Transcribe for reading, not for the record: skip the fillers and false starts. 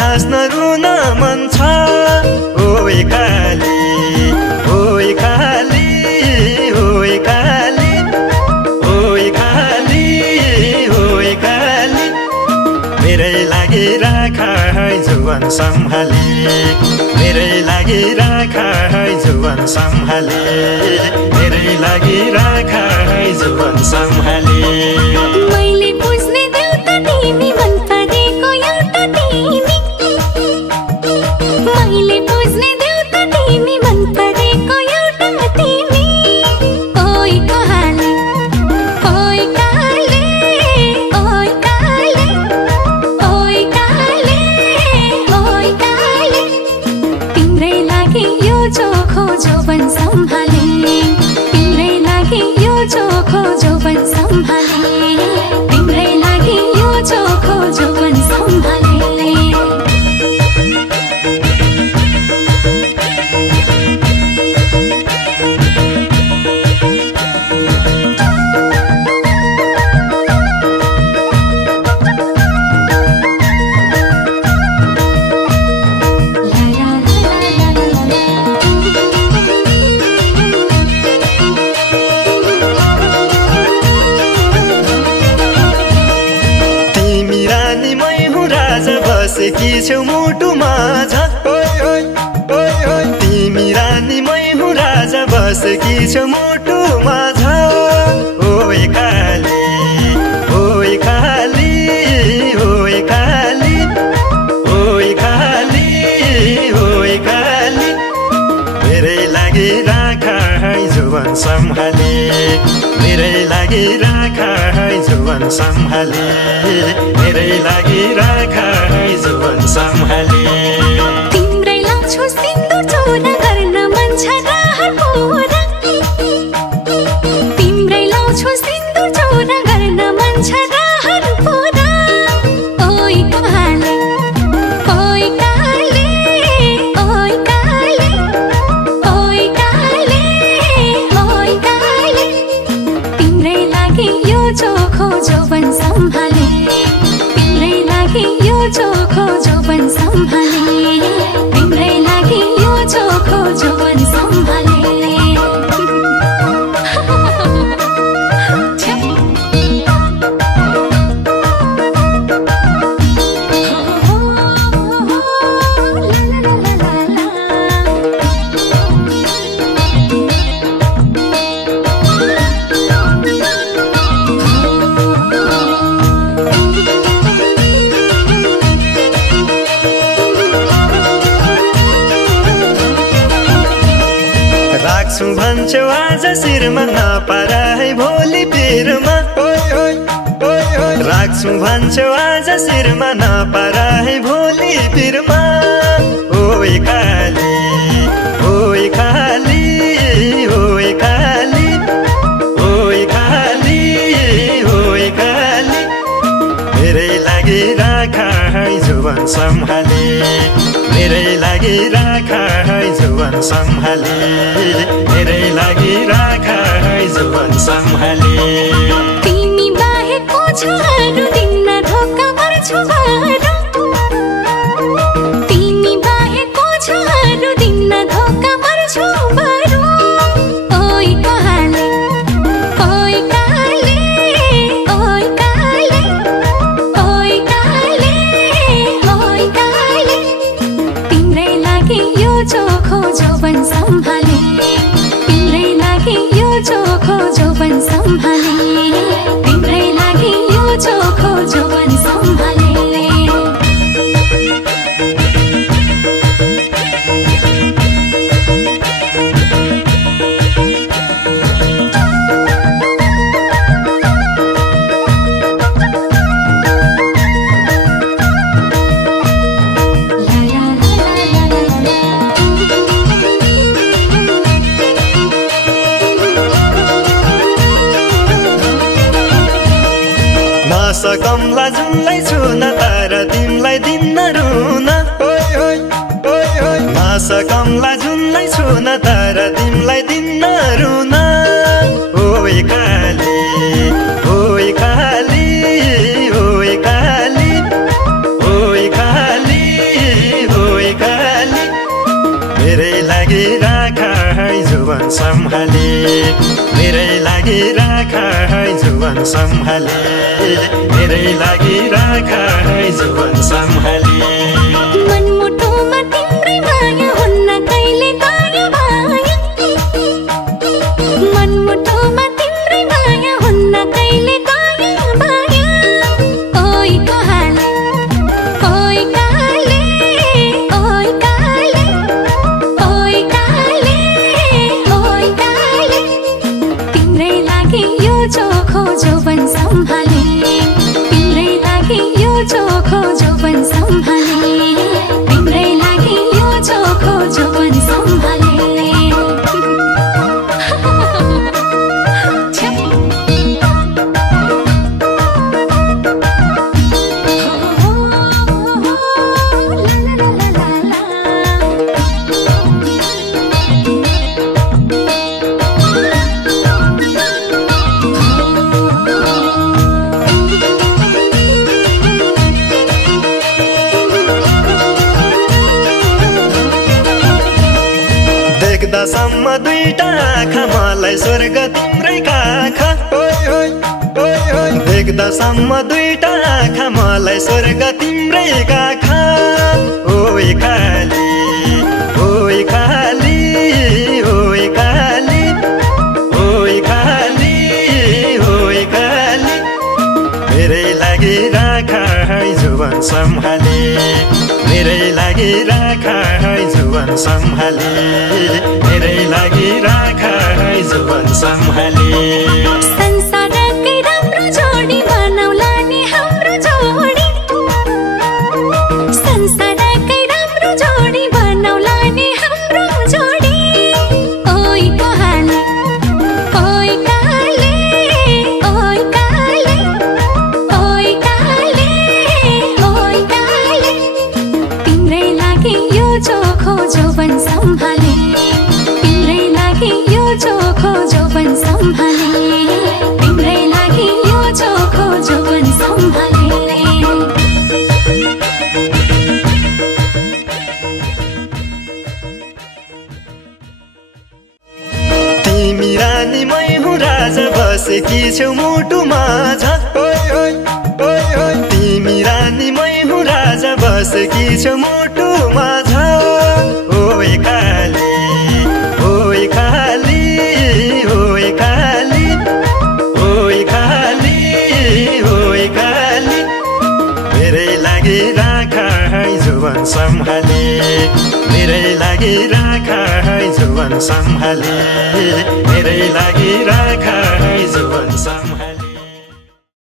हाँस्न रुन मन छ ओइ काली ओइ काली ओइ काली ओइ काली ओइ काली मेरै लागि राख है जुवन सम्हाली मेरै लागि राख है जुवन सम्हाली मेरै लागि राख है जुवन सम्हाली मैले बुझ्ने देउता तिमी मन परेको एउटा तिमी मैले बुझ्ने देउता तिमी मन परेको एउटा तिमी ओइ काली ओइ काली ओइ काली ओइ काली ओइ काली तिम्रै लागि यो चोखो जोवन सम्हाले तिम्रै लागि यो चोखो जोवन सम्हाले तिम्रै लागि यो चोखो जोवन सम्हाले बसेकी छौ मुटुमा तिमी रानी मै हुँ राजा बसेकी छौ मुटुमा ओइ काली ओइ काली ओइ काली ओइ काली ओइ काली मेरै लागि राख है जुवन सम्हाले मेरै लागि राख है जुवन सम्हाले मेरै लागि राख है जुवन सम्हाले तिम्रै लाउँछु सिन्दुर चोरा गर्न मन छ रहर पूरा तिम्रै लाउँछु सिन्दुर चोरा गर्न मन छ रहर पूरा ओइ काली ओइ काली ओइ काली ओइ काली ओइ काली तिम्रै लागि यो चोखो जोवन सम्हाले तिम्रै लागि यो चोखो जोवन सम्हाले तिम्रै लागि यो चोखो जोवन सम्हाले राख्छु भन्छौ आज शिरमा नपारा है भोलि पिरमा राख्छु भन्छौ आज शिरमा नपारा है भोलि पिरमा ओइ काली ओइ काली ओइ काली ओइ काली ओइ काली मेरै लागि राख है जुवन सम्हाले मेरै लागि राख है जुवन सम्हाले मेरै लागि राख है जुवन सम्हाले तिमी बाहेकको छाडु दिन धोका पर्छु बारो तिमी बाहेकको छाडु दिन धोका पर्छु बारो ओइ काली ओइ काली ओइ काली ओइ काली ओइ काली तिम्रै लागि यो चोखो जोवन सम्हाले तिम्रै लागि यो चोखो जोवन सम्हाले तिम्रै लागि यो चोखो जोवन सम्हाले सकमला जुनलाई छुन तर तिमलाई दिन्न रुन सकमला जुनलाई छुन तर तिमलाई दिन्न रुन ओइ काली ओइ काली ओइ काली ओइ काली लागि राख है जुवन सम्हाले मेरै लागि राख है जुवन सम्हाले मेरै लागि राख है जुवन सम्हाले मनमुटुमा तिम्रै माया हुन्न कहिले दाया भाया मनमुटुमा तिम्रै माया हुन्न कहिले दाया भाया ओइ काले ओइ काले ओइ काले ओइ काले ओइ काले तिम्रै लागि यो चोखो जौवन सम्हाले तिम्रै लागि यो चोखो जौवन सम्हाले तिम्रै लागि यो चोखो जौवन सम्हाले देख्दासम्म दुईटा आँखा मलाई स्वर्ग तिम्रै काखा ओइ ओइ ओइ ओइ देख्दासम्म दुईटा आँखा मलाई स्वर्ग तिम्रै काखा ओइ काली ओइ काली ओइ काली ओइ काली ओइ काली मेरै लागि राख है जुवन सम्हाले मेरै लागि राख है जुवन सम्हाले मेरै लागि राख है जुवन सम्हाले संसारकै राम्रो जोडी बनाउला नि हाम्रो जोडी संसारकै राम्रो जोडी बनाउला नि हाम्रो जोडी ओइ काले ओइ काले ओइ काले ओइ काले ओइ काले तिम्रै लागि यो चोखो जौवन सम्हाले तिम्रै लागि यो चोखो जौवन सम्हाले तिम्रै लागि यो चोखो जौवन सम्हाले तिमी रानी मै हुँ राजा बसेकी छेउ मुटुमा ओइ ओइ ओइ ओइ तिमी रानी मै हुँ राजा बसेकी छेउ मुटुमा ओइ काली ओइ काली ओइ काली ओइ काली ओइ काली मेरै लागि राख है जुवन सम्हाले मेरै लागि राख है जुवन सम्हाले मेरै लागि राख है जुवन सम्हाले